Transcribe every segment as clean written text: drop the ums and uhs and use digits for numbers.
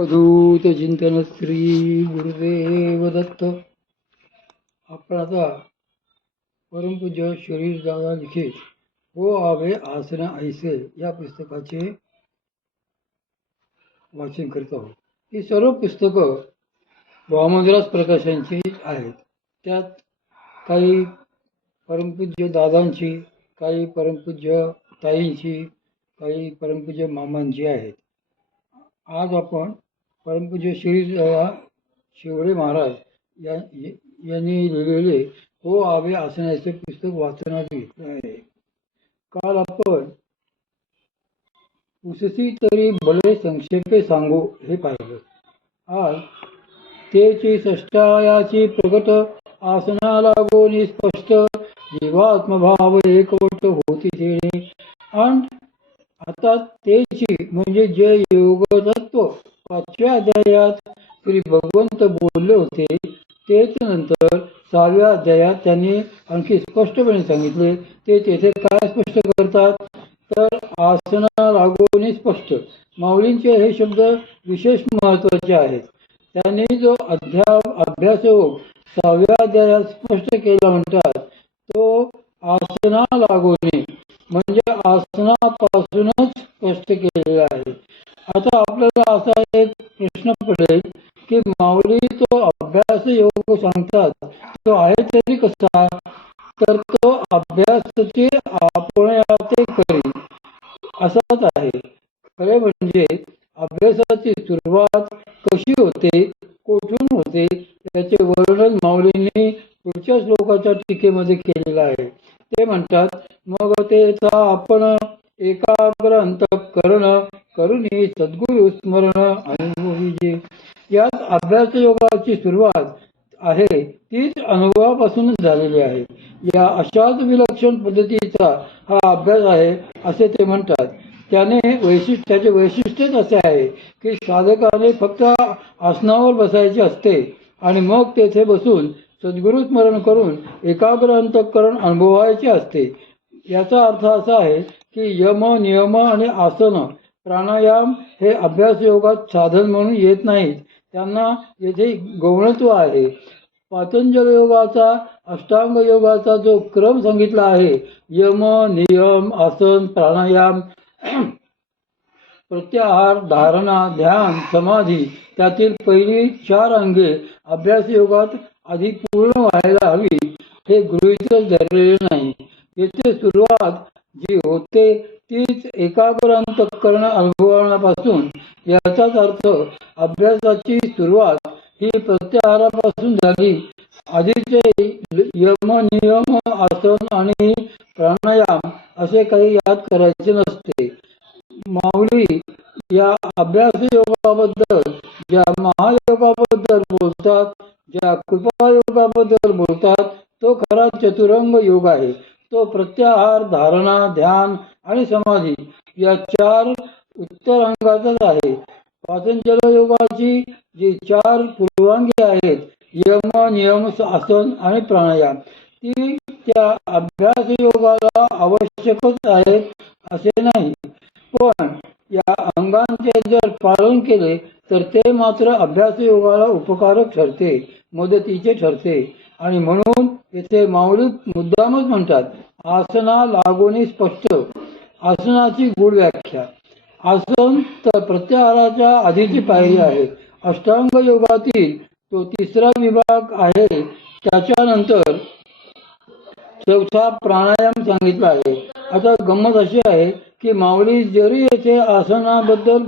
अवधूत चिंतन श्री गुरुदेव दत्त. आपण आता परमपूज्य शरीर दादा लिखित हो आवे आसना ऐसे या पुस्तकाचे वाचन करत आहोत. ही सर्व पुस्तकं वामनराज प्रकाशनची आहेत. त्यात काही परमपूज्य दादांची, काही परमपूज्य ताईंची, काही परमपूज्य मामांची आहेत. आज आपण परमपूज्य श्री शिवडे महाराज यांनी लिहिलेले हो आवे आसनाचे पुस्तक वाचनात घेतले आहे. काल आपण उससी तरी भले संक्षेपे सांगू हे पाहिलं. आज तेची षष्टायाची प्रगट आसना लागून स्पष्ट जीवात्मभाव एकवट होती तेणे. आणि आता तेची म्हणजे जे योगतत्व 5व्या अध्यायात श्री भगवंत बोलले होते तेच नंतर 6व्या अध्यायात त्यांनी आणखी स्पष्टपणे सांगितले. ते तेथे काय स्पष्ट करतात तर आसना लागून स्पष्ट. माऊलींचे हे शब्द विशेष महत्वाचे आहेत. त्यांनी जो अभ्यासयोग 6व्या अध्यायात स्पष्ट केला म्हणतात तो आसना लागून म्हणजे आसनापासूनच स्पष्ट केलेला आहे. आता आपल्याला असा एक प्रश्न पडेल की माऊली तो अभ्यास योग सांगतात तो आहे तरी कसा, तर तो अभ्यासाची आपण ते करी असाच आहे. खरे म्हणजे अभ्यासाची सुरुवात कशी होते, कोठून होते याचे वर्णन माऊलींनी पुढच्या श्लोकाच्या टीकेमध्ये केलेलं आहे. ते म्हणतात, मग तेचा आपण एकाग्र अंतःकरण करून सद्गुरु स्मरण अनुभवी. यात अभ्यास योगाची सुरुवात आहे तीच अनुभवापासूनच झालेली आहे. या अशाच विलक्षण पद्धतीचा हा अभ्यास आहे असे ते म्हणतात. त्याचे वैशिष्ट्यच असे आहे की साधकाने फक्त आसनावर बसायचे असते आणि मग तेथे बसून सद्गुरु स्मरण करून एकाग्र अंतःकरण अनुभवायचे असते. याचा अर्थ असा आहे की यम, नियम आणि आसन, प्राणायाम हे अभ्यास योगात साधन म्हणून येत नाहीत. त्यांना येथे गौणत्व आहे. पातंजल योगाचा, अष्टांग योगाचा जो क्रम सांगितला आहे, यम, नियम, आसन, प्राणायाम, प्रत्याहार, धारणा, ध्यान, समाधी, त्यातील पहिली 4 अंगे अभ्यास योगात आधी पूर्ण व्हायला हवी हे गृहीतच धरलेले नाही. येथे सुरुवात जी होते तीच एकाग्र अंतःकरण अनुभवण्यापासून. याचाच अर्थ अभ्यासाची सुरुवात ही प्रत्याहारापासून झाली. आधीचे यम, नियम, आसन आणि प्राणायाम असे काही यात करायचे नसते. माऊली या अभ्यास योगाबद्दल, ज्या महायोगाबद्दल बोलतात, ज्या कृपायोगाबद्दल बोलतात तो खरा चतुरंग योग आहे. तो प्रत्याहार, धारणा, ध्यान आणि समाधी या 4 उत्तर अंगाचाच आहे. पातंजल योगाची जी 4 पूर्वांगी आहेत, यम, नियम, आसन आणि प्राणायाम, ती त्या अभ्यास योगाला आवश्यकच आहेत असे नाही. पण या अंगांचे जर पालन केले तर ते मात्र अभ्यास योगाला उपकारक ठरते, मदतीचे ठरते. आणि म्हणून येथे माऊली मुद्दामच म्हणतात, आसना लागून स्पष्ट. आसनाची गूढ व्याख्या. आसन तर प्रत्याहाराच्या आधीची पायरी आहे. अष्टांग योगातील तो 3रा विभाग आहे. त्याच्यानंतर 4था प्राणायाम सांगितला आहे. आता गंमत अशी आहे की माऊली जरी येथे आसनाबद्दल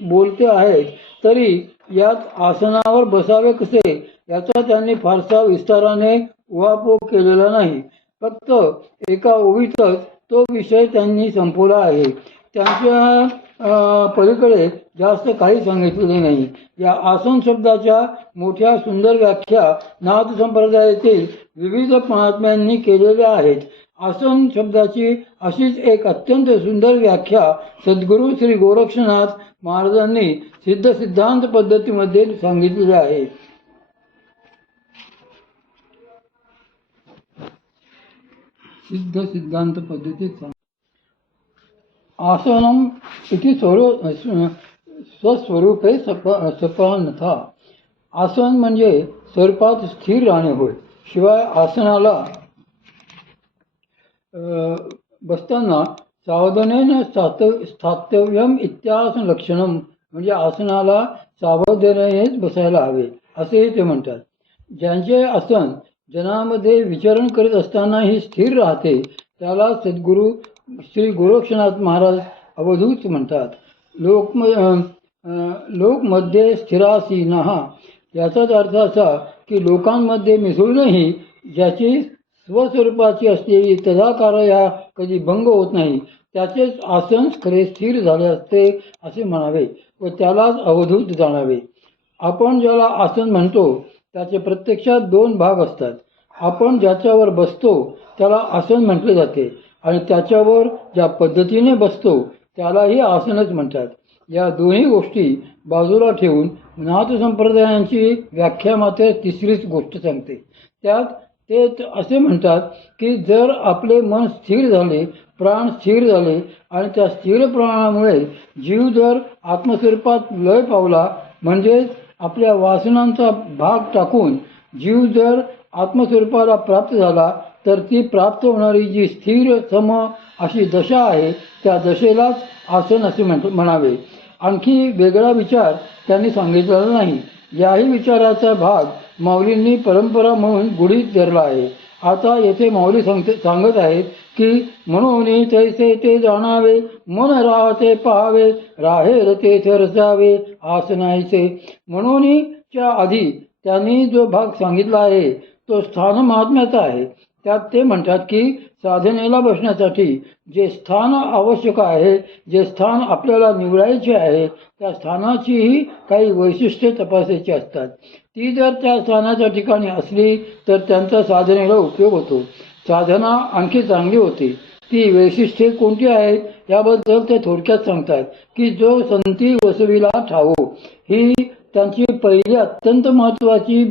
बोलते आहेत तरी यात आसनावर बसावे कसे याचा त्यांनी फारसा विस्ताराने उहापोह केलेला नाही. फक्त एका ओळीतच तो विषय त्यांनी संपवला आहे. त्यांच्या पलीकडे जास्त काही सांगितलेले नाही. या आसन शब्दाच्या मोठ्या सुंदर व्याख्या नाथ संप्रदायातील विविध महात्म्यांनी केलेल्या आहेत. आसन शब्दाची अशीच एक अत्यंत सुंदर व्याख्या सद्गुरू श्री गोरक्षनाथ महाराजांनी सिद्ध सिद्धांत पद्धतीमध्ये सांगितलेली आहे. सिद्ध सिद्धांत पद्धतीत आसनम इति स्वस्वरूपे सपन्नता. आसन म्हणजे स्वरूपात स्थिर राहणे होय. शिवाय आसनाला बसताना सावधानेन स्थातव्यम इत्यासन लक्षणम, म्हणजे आसनाला सावधानेच बसायला हवे असेही ते म्हणतात. ज्यांचे आसन जनामध्ये विचरण करीत असतानाही स्थिर राहते त्याला सद्गुरू श्री गोरक्षनाथ महाराज अवधूत म्हणतात. लोकमध्ये स्थिरासीनः, याचाच अर्थ असा की लोकांमध्ये मिसळूनही ज्याची स्वस्वरूपाची असलेली तदाकार या कधी भंग होत नाही त्याचेच आसन खरे स्थिर झाले असते असे म्हणावे व त्यालाच अवधूत जाणावे. आपण ज्याला आसन म्हणतो त्याचे प्रत्यक्षात दोन भाग असतात. आपण ज्याच्यावर बसतो त्याला आसन म्हटले जाते आणि त्याच्यावर ज्या पद्धतीने बसतो त्यालाही आसनच म्हणतात. या दोन्ही गोष्टी बाजूला ठेवून नाथ संप्रदायांची व्याख्या मात्र तिसरीच गोष्ट सांगते. त्यात ते असे म्हणतात की जर आपले मन स्थिर झाले, प्राण स्थिर झाले आणि त्या स्थिर प्राणामुळे जीव जर आत्मस्वरूपात लय पावला, म्हणजेच आपल्या वासनांचा भाग टाकून जीव जर आत्मस्वरूपाला प्राप्त झाला, तर ती प्राप्त होणारी जी स्थिर सम अशी दशा आहे त्या दशेलाच आसन असे म्हणावे. आणखी वेगळा विचार त्यांनी सांगितलेला नाही. याही विचाराचा भाग माऊलींनी परंपरा म्हणून गुढीत धरला आहे. आता येथे माऊली सांगत आहेत की म्हणून तैसे ते जाणावे, मन राहते पाहावे, राहेर तेथे रचावे आसनाईचे. म्हणूनच्या आधी त्यांनी जो भाग सांगितला आहे तो स्थान महात्म्याचा आहे. त्यात ते म्हणतात की साधनेला बसण्यासाठी जे स्थान आवश्यक आहे, जे स्थान आपल्याला निवडायचे आहे, त्या स्थानाचीही काही वैशिष्ट्ये तपासायची असतात. ती जर त्या स्थानाच्या ठिकाणी असली तर त्यांचा साधनेला उपयोग होतो, साधना आणखी चांगली होते. ती वैशिष्ट्ये कोणती आहेत याबद्दल ते थोडक्यात सांगतात की जो संती वसविला ठावो, ही त्यांची पहिली अत्यंत महत्त्वाची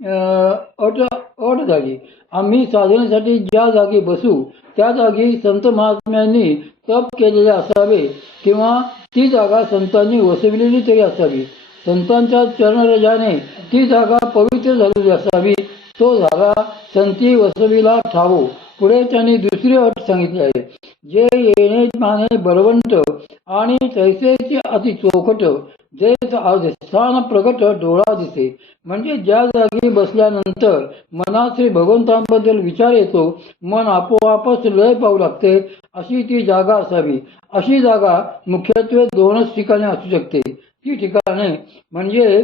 अट झाली. आम्ही साधनेसाठी ज्या जागी बसू त्या जागी संत महात्म्यांनी तप केलेले असावे किंवा ती जागा संतांनी वसविलेली तरी असावी. संतांच्या चरणरजाने ती जागा पवित्र झालेली असावी. तो झाला संती वसविला ठावो. पुढे त्यांनी दुसरी अट सांगितली आहे. जे येणे माने बलवंत आणि तैसेचे अति चोखट, जे स्थान प्रगट डोळा दिसे. म्हणजे ज्या जागी बसल्यानंतर मनात श्री भगवंतांबद्दल विचार येतो, मन आपोआपच लय पाहू लागते, अशी ती जागा असावी. अशी जागा मुख्यत्वे दोनच ठिकाणी असू शकते. ती ठिकाणे म्हणजे